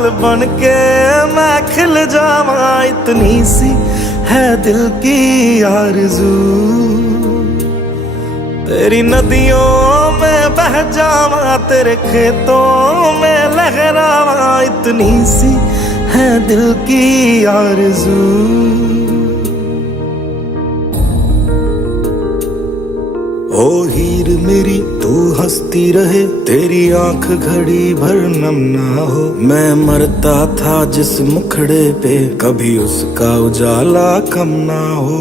गुल बन के मैं खिल जावा, इतनी सी है दिल की आरज़ू। तेरी नदियों में बह जावा, तेरे खेतों में लहरावा, इतनी सी है दिल की आरज़ू। ओ हीर मेरी तू हंसती रहे, तेरी आंख घड़ी भर नम ना हो। मैं मरता था जिस मुखड़े पे, कभी उसका उजाला कम ना हो।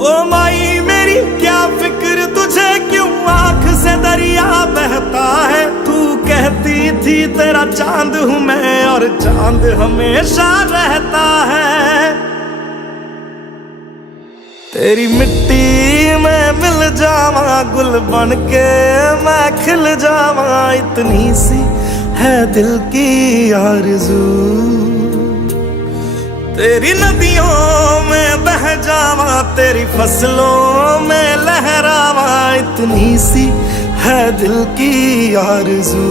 ओ माई मेरी क्या फिक्र तुझे, क्यों आंख से दरिया बहता है। तू कहती थी तेरा चांद हूँ मैं, और चांद हमेशा रहता है। तेरी मिट्टी में मिल जावा, गुल बन के मैं खिल जावा, इतनी सी है दिल की आरज़ू। तेरी नदियों में बह जावा, तेरी फसलों में लहरावा, इतनी सी है दिल की आरज़ू।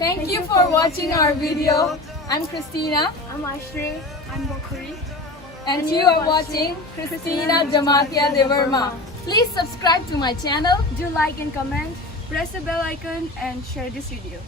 Thank you for watching our video. I'm Christina. I'm Ashri. I'm Bokuri. And you are watching Christina Jamatia Devarma. Please subscribe to my channel. Do like and comment, press the bell icon and share this video.